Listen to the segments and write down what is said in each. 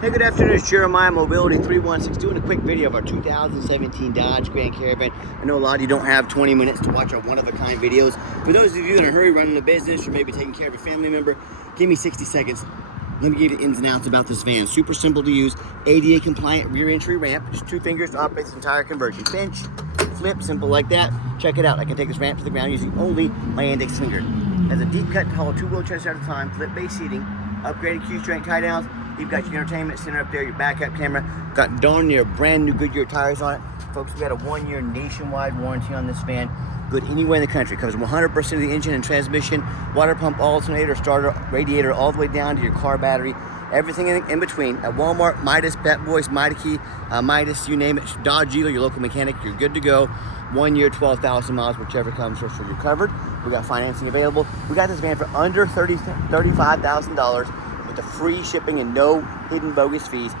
Hey, good afternoon, it's Jeremiah Mobility 316 doing a quick video of our 2017 Dodge Grand Caravan. I know a lot of you don't have 20 minutes to watch our one-of-a-kind videos. For those of you in a hurry running a business or maybe taking care of a family member, give me 60 seconds. Let me give you the ins and outs about this van. Super simple to use, ADA compliant rear entry ramp, just 2 fingers to operate this entire conversion. Pinch, flip, simple like that. Check it out, I can take this ramp to the ground using only my index finger. Has a deep cut to haul 2 wheelchairs at a time, flip base seating, upgraded Q-strength tie downs. You've got your entertainment center up there, your backup camera, got darn near brand new Goodyear tires on it. Folks, we got a 1-year nationwide warranty on this van. Good anywhere in the country. Covers 100% of the engine and transmission, water pump, alternator, starter, radiator, all the way down to your car battery. Everything in between. At Walmart, Midas, Pep Boys, Midas, you name it, Dodge dealer, your local mechanic, you're good to go. 1 year, 12,000 miles, whichever comes first, so you're covered. We got financing available. We got this van for under $35,000 with the free shipping and no hidden bogus fees.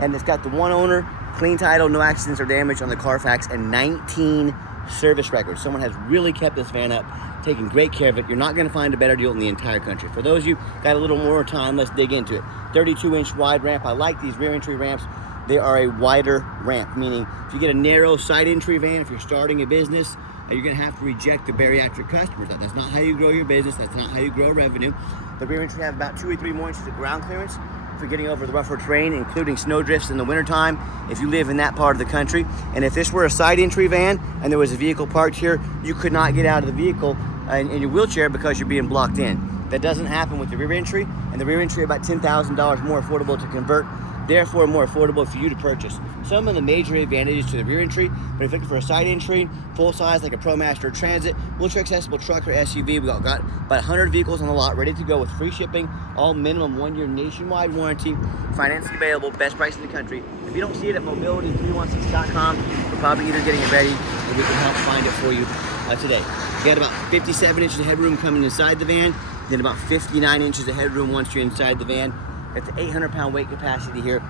And it's got the 1 owner, clean title, no accidents or damage on the Carfax, and 19 service records. Someone has really kept this van up, taking great care of it. You're not going to find a better deal in the entire country. For those of you got a little more time, let's dig into it. 32-inch wide ramp. I like these rear entry ramps. They are a wider ramp, meaning if you get a narrow side entry van, if you're starting a business, you're going to have to reject the bariatric customers. That's not how you grow your business. That's not how you grow revenue. The rear entry have about 2 or 3 more inches of ground clearance for getting over the rougher terrain, including snow drifts in the wintertime if you live in that part of the country. And if this were a side entry van and there was a vehicle parked here, you could not get out of the vehicle in your wheelchair because you're being blocked in. That doesn't happen with the rear entry, and the rear entry about $10,000 more affordable to convert, therefore more affordable for you to purchase. Some of the major advantages to the rear entry, but if you're looking for a side entry, full size like a ProMaster Transit, wheelchair accessible truck or SUV, we got about 100 vehicles on the lot ready to go with free shipping, all minimum 1-year nationwide warranty, financing available, best price in the country. If you don't see it at mobility316.com, we're probably either getting it ready or we can help find it for you today. You got about 57 inches of headroom coming inside the van, then about 59 inches of headroom once you're inside the van. Got the 800-pound weight capacity here.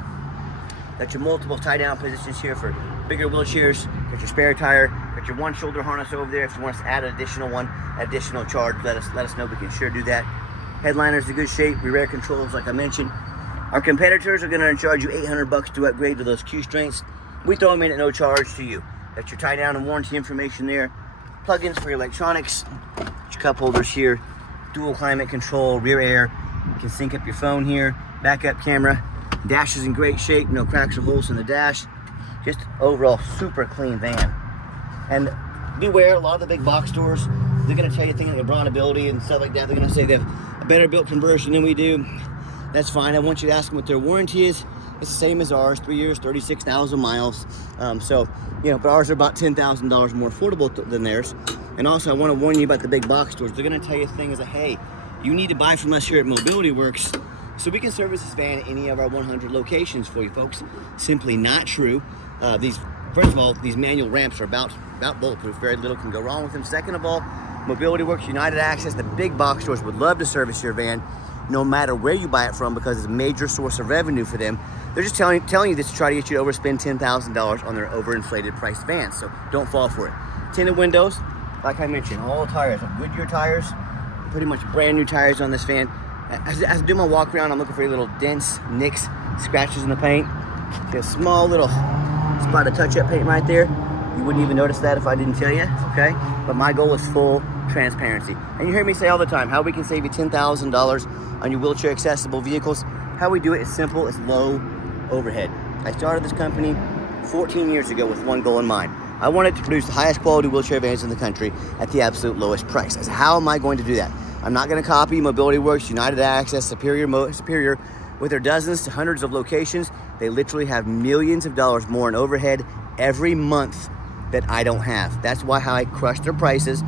Got your multiple tie-down positions here for bigger wheelchairs. Got your spare tire. Got your 1 shoulder harness over there. If you want us to add an additional charge, let us know. We can sure do that. Headliner's in good shape. Rear air controls, like I mentioned. Our competitors are going to charge you $800 to upgrade to those Q-strengths. We throw them in at no charge to you. Got your tie-down and warranty information there. Plug-ins for your electronics. Your cup holders here. Dual climate control, rear air. You can sync up your phone here. Backup camera. Dash is in great shape, no cracks or holes in the dash. Just overall super clean van. And beware, a lot of the big box stores, they're going to tell you things like bronability and stuff like that. They're going to say they have a better built conversion than we do. That's fine. I want you to ask them what their warranty is. It's the same as ours, 3 years, 36,000 miles. But ours are about $10,000 more affordable than theirs. And also, I want to warn you about the big box stores. They're going to tell you things like, hey, you need to buy from us here at Mobility Works so we can service this van at any of our 100 locations for you folks. Simply not true. First of all, these manual ramps are about bulletproof. Very little can go wrong with them. Second of all, Mobility Works, United Access, the big box stores would love to service your van no matter where you buy it from because it's a major source of revenue for them. They're just telling you this to try to get you to overspend $10,000 on their overinflated priced vans, so don't fall for it. Tinted windows, like I mentioned, all tires, Goodyear tires, pretty much brand new tires on this van. As I do my walk around, I'm looking for little dents, nicks, scratches in the paint. See a small little spot of touch-up paint right there. You wouldn't even notice that if I didn't tell you, okay? But my goal is full transparency. And you hear me say all the time, how we can save you $10,000 on your wheelchair accessible vehicles. How we do it is simple, it's low overhead. I started this company 14 years ago with one goal in mind. I wanted to produce the highest quality wheelchair vans in the country at the absolute lowest price. I said, how am I going to do that? I'm not going to copy Mobility Works, United Access, Superior. With their dozens to hundreds of locations, they literally have millions of dollars more in overhead every month that I don't have. That's how I crushed their prices.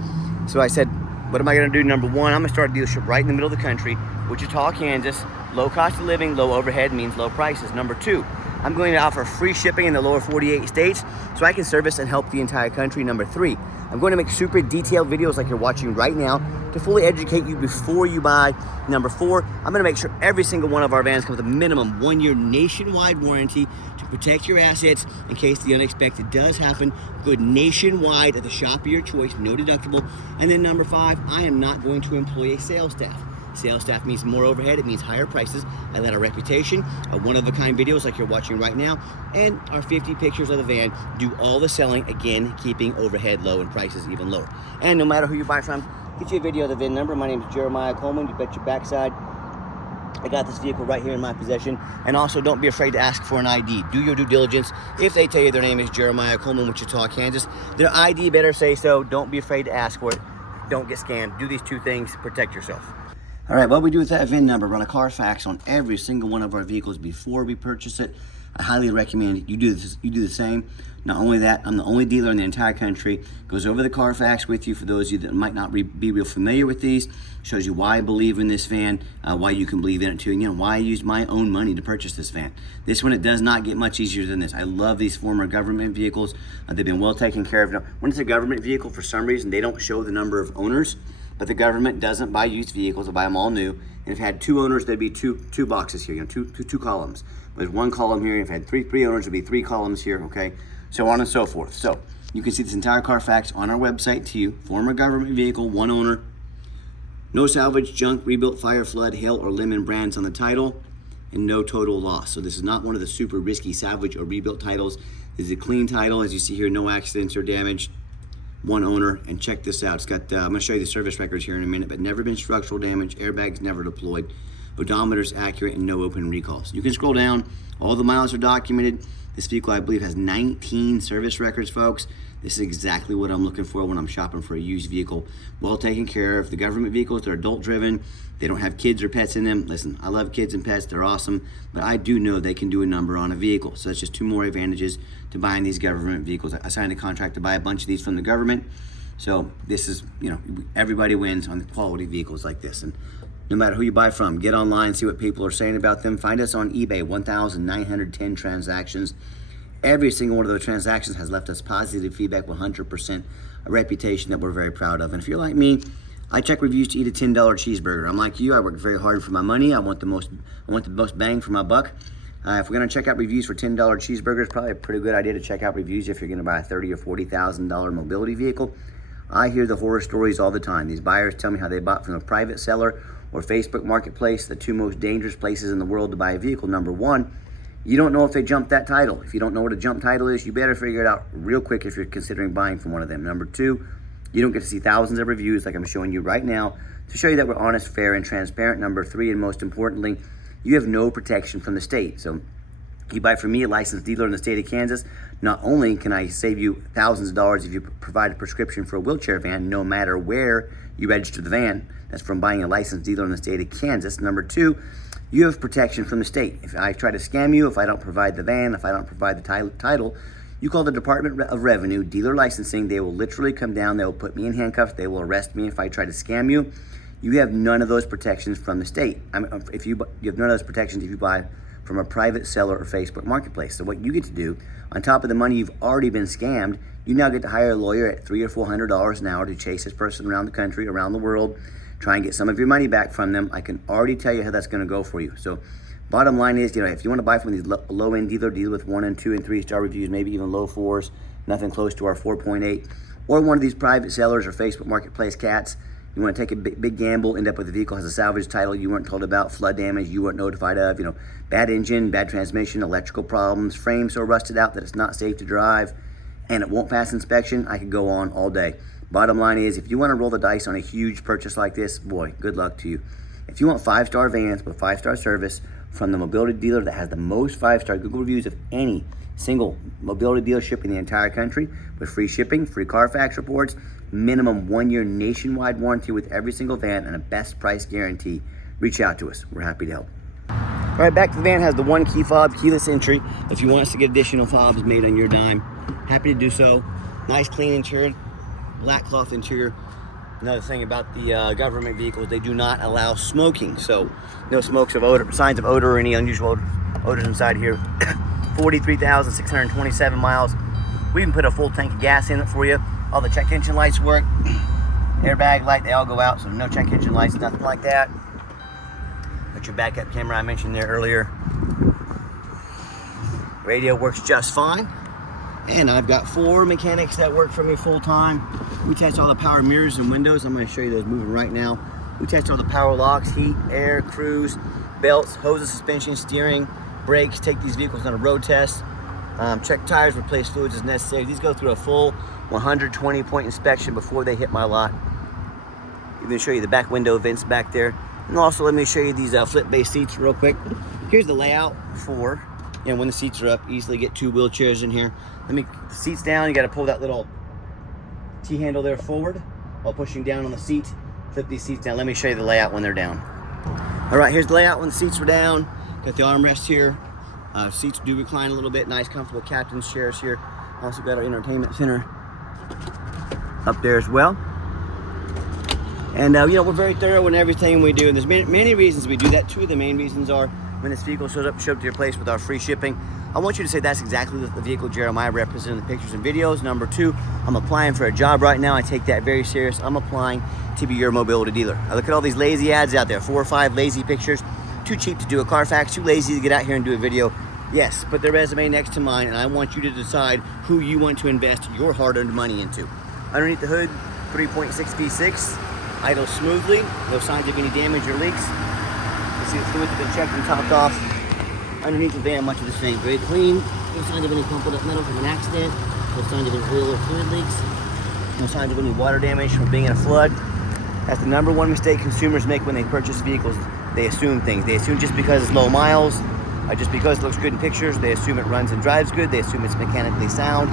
So I said, what am I going to do? Number one, I'm going to start a dealership right in the middle of the country, Wichita, Kansas. Low cost of living, low overhead means low prices. Number two, I'm going to offer free shipping in the lower 48 states so I can service and help the entire country. Number three, I'm going to make super detailed videos like you're watching right now to fully educate you before you buy. Number four, I'm going to make sure every single one of our vans comes with a minimum 1-year nationwide warranty to protect your assets in case the unexpected does happen. Good nationwide at the shop of your choice, no deductible. And then number five, I am not going to employ a sales staff. Sales staff means more overhead. It means higher prices. I let our reputation, one-of-a-kind videos like you're watching right now, and our 50 pictures of the van do all the selling, again, keeping overhead low and prices even lower. And no matter who you buy from, get you a video of the VIN number. My name is Jeremiah Coleman. You bet your backside I got this vehicle right here in my possession. And also, don't be afraid to ask for an ID. Do your due diligence. If they tell you their name is Jeremiah Coleman, Wichita, Kansas, their ID better say so. Don't be afraid to ask for it. Don't get scammed. Do these two things. Protect yourself. All right, what we do with that VIN number, run a Carfax on every single one of our vehicles before we purchase it. I highly recommend you do this. You do the same. Not only that, I'm the only dealer in the entire country. Goes over the Carfax with you for those of you that might not be real familiar with these. Shows you why I believe in this van, why you can believe in it too, and why I used my own money to purchase this van. This one, it does not get much easier than this. I love these former government vehicles. They've been well taken care of. When it's a government vehicle, for some reason, they don't show the number of owners, but the government doesn't buy used vehicles. They buy them all new. And if it had 2 owners, there'd be two boxes here, two columns. There's 1 column here. If it had three owners, there'd be 3 columns here, okay? So on and so forth. So you can see this entire Carfax on our website to you. Former government vehicle, 1 owner. No salvage, junk, rebuilt, fire, flood, hail, or lemon brands on the title, and no total loss. So this is not one of the super risky salvage or rebuilt titles. This is a clean title. As you see here, no accidents or damage. 1 owner, and check this out. It's got, I'm gonna show you the service records here in a minute, but never been structural damage, airbags never deployed, odometer's accurate, and no open recalls. You can scroll down, all the miles are documented. This vehicle, I believe, has 19 service records, folks. This is exactly what I'm looking for when I'm shopping for a used vehicle. Well taken care of. The government vehicles, they're adult driven. They don't have kids or pets in them. Listen, I love kids and pets, they're awesome, but I do know they can do a number on a vehicle. So that's just 2 more advantages to buying these government vehicles. I signed a contract to buy a bunch of these from the government. So this is, everybody wins on the quality vehicles like this. And no matter who you buy from, get online, see what people are saying about them. Find us on eBay, 1,910 transactions. Every single one of those transactions has left us positive feedback, 100%, a reputation that we're very proud of. And if you're like me, I check reviews to eat a $10 cheeseburger. I'm like you, I work very hard for my money. I want the most bang for my buck. If we're gonna check out reviews for $10 cheeseburgers, probably a pretty good idea to check out reviews if you're gonna buy a $30,000 or $40,000 mobility vehicle. I hear the horror stories all the time. These buyers tell me how they bought from a private seller or Facebook Marketplace, the 2 most dangerous places in the world to buy a vehicle. Number 1, you don't know if they jumped that title. If you don't know what a jump title is, you better figure it out real quick if you're considering buying from one of them. Number 2, you don't get to see thousands of reviews like I'm showing you right now to show you that we're honest, fair, and transparent. Number 3, and most importantly, you have no protection from the state. So you buy from me, a licensed dealer in the state of Kansas, not only can I save you thousands of dollars if you provide a prescription for a wheelchair van, no matter where you register the van. That's from buying a licensed dealer in the state of Kansas. Number 2, you have protection from the state. If I try to scam you, if I don't provide the van, if I don't provide the title, you call the Department of Revenue, dealer licensing, they will literally come down, they will put me in handcuffs, they will arrest me if I try to scam you. You have none of those protections from the state. You have none of those protections if you buy from a private seller or Facebook Marketplace. So what you get to do, on top of the money you've already been scammed, you now get to hire a lawyer at $300 or $400 an hour to chase this person around the country, around the world, try and get some of your money back from them. I can already tell you how that's gonna go for you. So bottom line is, if you wanna buy from these low-end dealer with 1 and 2 and 3 star reviews, maybe even low 4s, nothing close to our 4.8, or one of these private sellers or Facebook Marketplace cats, you wanna take a big gamble, end up with a vehicle has a salvage title you weren't told about, flood damage you weren't notified of, bad engine, bad transmission, electrical problems, frame so rusted out that it's not safe to drive, and it won't pass inspection. I could go on all day. Bottom line is, if you want to roll the dice on a huge purchase like this, boy, good luck to you. If you want 5-star vans with 5-star service from the mobility dealer that has the most 5-star Google reviews of any single mobility dealership in the entire country, with free shipping, free Carfax reports, minimum 1-year nationwide warranty with every single van, and a best price guarantee, reach out to us. We're happy to help. All right, back to the van. Has the 1 key fob, keyless entry. If you want us to get additional fobs made on your dime, happy to do so. Nice clean interior, black cloth interior. Another thing about the government vehicles, they do not allow smoking. So no smokes of odor, signs of odor or any unusual odors inside here. 43,627 miles. We even put a full tank of gas in it for you. All the check engine lights work. Airbag light, they all go out, so no check engine lights, nothing like that. Got your backup camera I mentioned there earlier. Radio works just fine. And I've got 4 mechanics that work for me full time. We test all the power mirrors and windows. I'm going to show you those moving right now. We test all the power locks, heat, air, cruise, belts, hoses, suspension, steering, brakes, take these vehicles on a road test, check tires, replace fluids as necessary. These go through a full 120-point inspection before they hit my lot. Even show you the back window vents back there. And also let me show you these flip base seats real quick. Here's the layout for, when the seats are up, easily get 2 wheelchairs in here. The seats down, you got to pull that little T-handle there forward while pushing down on the seat. Flip these seats down. Let me show you the layout when they're down. All right, here's the layout when the seats are down. Got the armrest here. Seats do recline a little bit. Nice, comfortable captain's chairs here. Also got our entertainment center up there as well. And we're very thorough in everything we do. And there's many reasons we do that. 2 of the main reasons are when this vehicle shows up to your place with our free shipping, I want you to say that's exactly the vehicle Jeremiah represented in the pictures and videos. Number 2, I'm applying for a job right now. I take that very serious. I'm applying to be your mobility dealer. I look at all these lazy ads out there, 4 or 5 lazy pictures. Too cheap to do a Carfax, too lazy to get out here and do a video. Yes, put their resume next to mine, and I want you to decide who you want to invest your hard-earned money into. Underneath the hood, 3.6 V6, idles smoothly, no signs of any damage or leaks. You see the fluids have been checked and topped off. Underneath the van, much of the same, very clean. No signs of any crumpled up metal from an accident. No signs of any oil or fluid leaks. No signs of any water damage from being in a flood. That's the #1 mistake consumers make when they purchase vehicles. They assume things. They assume just because it's low miles, just because it looks good in pictures, they assume it runs and drives good. They assume it's mechanically sound.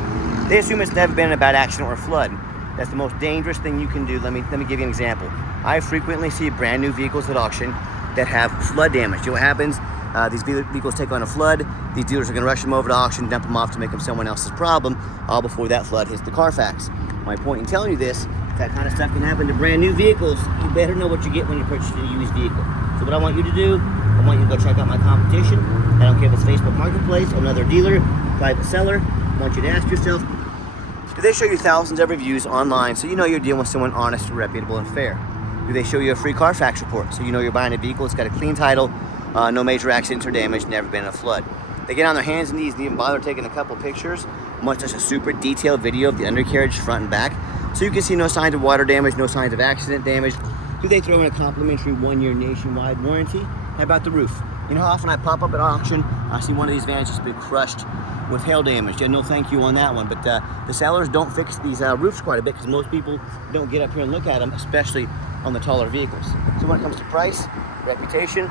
They assume it's never been in a bad accident or flood. That's the most dangerous thing you can do. Let me give you an example. I frequently see brand new vehicles at auction that have flood damage. You know what happens? These vehicles take on a flood. These dealers are going to rush them over to auction, dump them off to make them someone else's problem, all before that flood hits the Carfax. My point in telling you this, that kind of stuff can happen to brand new vehicles. You better know what you get when you're purchasing a used vehicle. So what I want you to do, I want you to go check out my competition. I don't care if it's Facebook Marketplace or another dealer, private seller. I want you to ask yourself, do they show you thousands of reviews online so you know you're dealing with someone honest, reputable, and fair? Do they show you a free Carfax report so you know you're buying a vehicle that's got a clean title, no major accidents or damage, never been in a flood? They get on their hands and knees and even bother taking a couple pictures, much less a super detailed video of the undercarriage front and back, so you can see no signs of water damage, no signs of accident damage. Do they throw in a complimentary 1-year nationwide warranty? How about the roof? You know how often I pop up at auction, I see one of these vans just been crushed with hail damage. Yeah, no thank you on that one. But the sellers don't fix these roofs quite a bit because most people don't get up here and look at them, especially on the taller vehicles. So when it comes to price, reputation,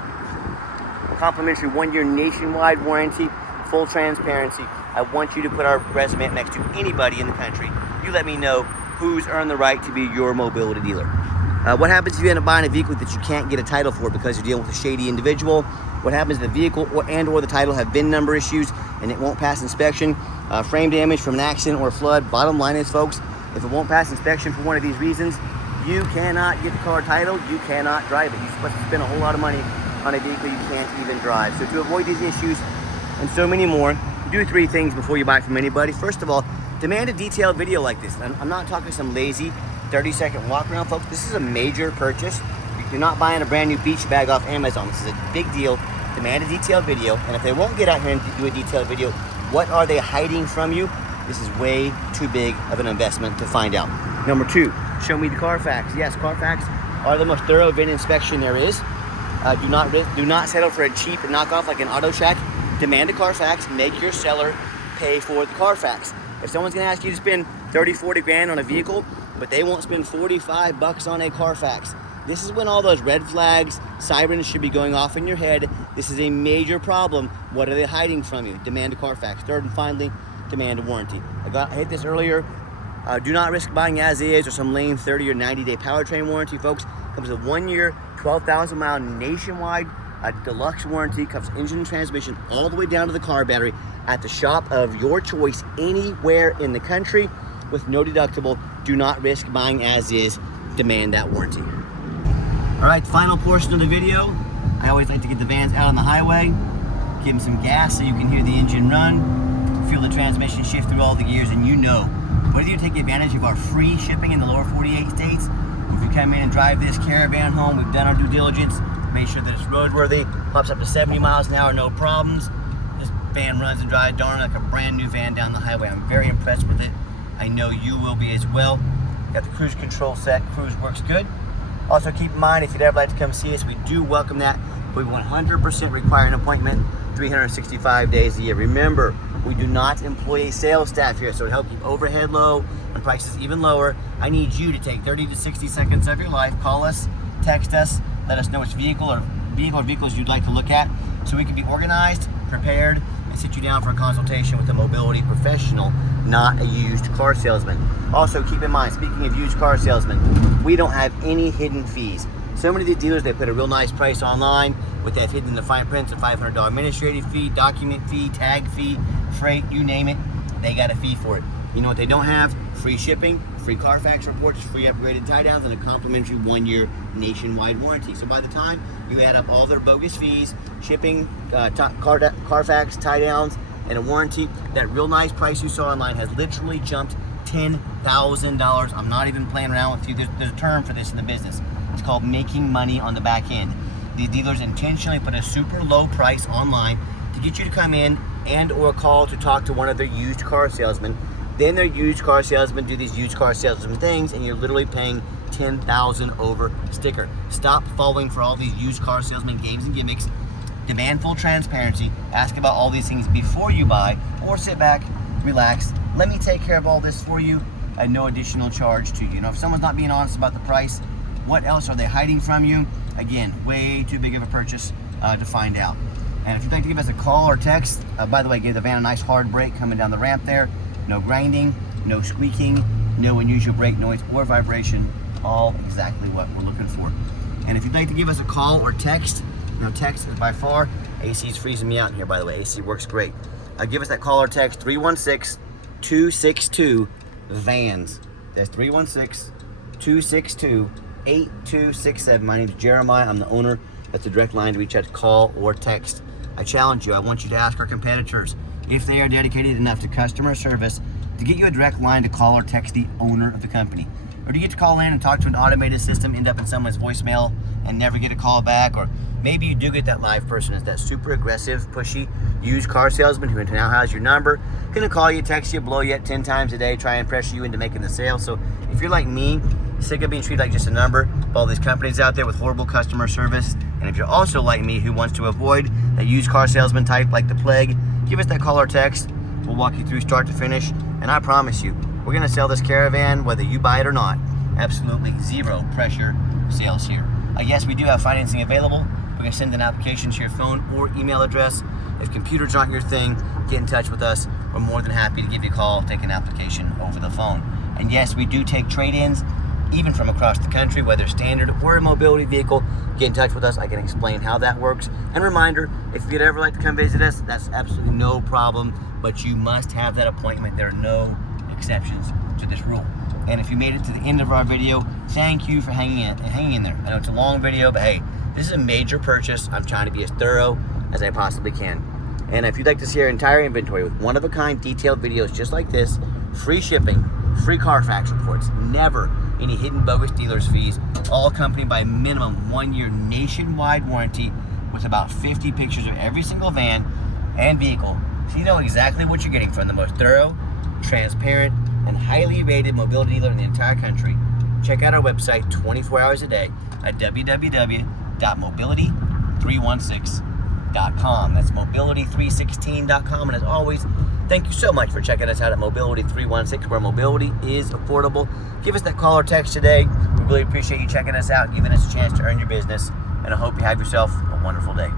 complimentary 1-year nationwide warranty, full transparency, I want you to put our resume up next to anybody in the country. You let me know who's earned the right to be your mobility dealer. What happens if you end up buying a vehicle that you can't get a title for because you're dealing with a shady individual? What happens if the vehicle or the title have VIN number issues and it won't pass inspection? Frame damage from an accident or flood. Bottom line is, folks, if it won't pass inspection for one of these reasons, you cannot get the car title, you cannot drive it. You're supposed to spend a whole lot of money on a vehicle you can't even drive. So to avoid these issues and so many more, do 3 things before you buy from anybody. First of all, demand a detailed video like this. I'm not talking some lazy 30-second walk around, folks. This is a major purchase. You're not buying a brand new beach bag off Amazon. This is a big deal. Demand a detailed video. And if they won't get out here and do a detailed video, what are they hiding from you? This is way too big of an investment to find out. Number 2, show me the Carfax. Yes, Carfax are the most thorough VIN inspection there is. Do not settle for a cheap knockoff like an Auto Shack. Demand a Carfax. Make your seller pay for the Carfax. If someone's going to ask you to spend 30, 40 grand on a vehicle, but they won't spend 45 bucks on a Carfax, this is when all those red flags, sirens should be going off in your head. This is a major problem. What are they hiding from you? Demand a Carfax. Third and finally, demand a warranty. I hit this earlier. Do not risk buying as is or some lame 30 or 90-day powertrain warranty, folks. Comes with 1-year, 12,000-mile nationwide deluxe warranty. Covers engine and transmission all the way down to the car battery at the shop of your choice anywhere in the country with no deductible. Do not risk buying as is. Demand that warranty. All right, final portion of the video. I always like to get the vans out on the highway, give them some gas so you can hear the engine run, feel the transmission shift through all the gears, and you know, whether you take advantage of our free shipping in the lower 48 states, or if you come in and drive this caravan home, we've done our due diligence, made sure that it's roadworthy, pops up to 70 miles an hour, no problems. This van runs and drives darn like a brand new van down the highway. I'm very impressed with it. I know you will be as well. Got the cruise control set, cruise works good. Also, keep in mind, if you'd ever like to come see us, we do welcome that. We 100% require an appointment 365 days a year. Remember, we do not employ a sales staff here, so to help keep overhead low and prices even lower, I need you to take 30 to 60 seconds of your life, call us, text us, let us know which vehicle or vehicles you'd like to look at, so we can be organized, prepared, and sit you down for a consultation with a mobility professional, not a used car salesman. Also, keep in mind, speaking of used car salesmen, we don't have any hidden fees. So many of these dealers, they put a real nice price online, but they have hidden in the fine print, a $500 administrative fee, document fee, tag fee, freight, you name it, they got a fee for it. You know what they don't have? Free shipping, free Carfax reports, free upgraded tie downs, and a complimentary 1-year nationwide warranty. So by the time you add up all their bogus fees, shipping, Carfax, tie downs, and a warranty, that real nice price you saw online has literally jumped $10,000. I'm not even playing around with you. There's a term for this in the business. It's called making money on the back end. These dealers intentionally put a super low price online to get you to come in and or call to talk to one of their used car salesmen. Then their used car salesmen do these used car salesman things, and you're literally paying $10,000 over sticker. Stop falling for all these used car salesman games and gimmicks. Demand full transparency. Ask about all these things before you buy, or sit back, relax. Let me take care of all this for you at no additional charge to you. You know, if someone's not being honest about the price, what else are they hiding from you? Again, way too big of a purchase to find out. And if you'd like to give us a call or text, by the way, give the van a nice hard brake coming down the ramp there. No grinding, no squeaking, no unusual brake noise or vibration. All exactly what we're looking for. And if you'd like to give us a call or text, now text is by far, AC is freezing me out here, by the way. AC works great. Give us that call or text, 316-262-VANS. That's 316-262-8267. My name is Jeremiah. I'm the owner. That's a direct line to reach out to call or text. I challenge you. I want you to ask our competitors if they are dedicated enough to customer service to get you a direct line to call or text the owner of the company. Or do you get to call in and talk to an automated system, end up in someone's voicemail and never get a call back? Or maybe you do get that live person. It's that super aggressive, pushy, used car salesman who now has your number, gonna call you, text you, blow you at 10 times a day, try and pressure you into making the sale. So if you're like me, sick of being treated like just a number by all these companies out there with horrible customer service, and if you're also like me who wants to avoid that used car salesman type like the plague, give us that call or text. We'll walk you through start to finish, and I promise you, we're gonna sell this caravan whether you buy it or not. Absolutely zero pressure sales here. Yes, we do have financing available. We're gonna send an application to your phone or email address. If computers aren't your thing, get in touch with us. We're more than happy to give you a call, take an application over the phone. And yes, we do take trade-ins, even from across the country, whether standard or a mobility vehicle. Get in touch with us. I can explain how that works. And reminder, if you'd ever like to come visit us, that's absolutely no problem, but you must have that appointment. There are no exceptions to this rule. And if you made it to the end of our video, thank you for hanging in there. I know it's a long video, but hey, this is a major purchase. I'm trying to be as thorough as I possibly can. And if you'd like to see our entire inventory with one-of-a-kind detailed videos just like this, free shipping, free Carfax reports, never any hidden bogus dealers fees, all accompanied by a minimum 1-year nationwide warranty with about 50 pictures of every single van and vehicle, so you know exactly what you're getting from the most thorough, transparent, and highly rated mobility dealer in the entire country. Check out our website 24 hours a day at www.mobility316.com. That's mobility316.com. And as always, thank you so much for checking us out at Mobility 316, where mobility is affordable. Give us that call or text today. We really appreciate you checking us out, giving us a chance to earn your business. And I hope you have yourself a wonderful day.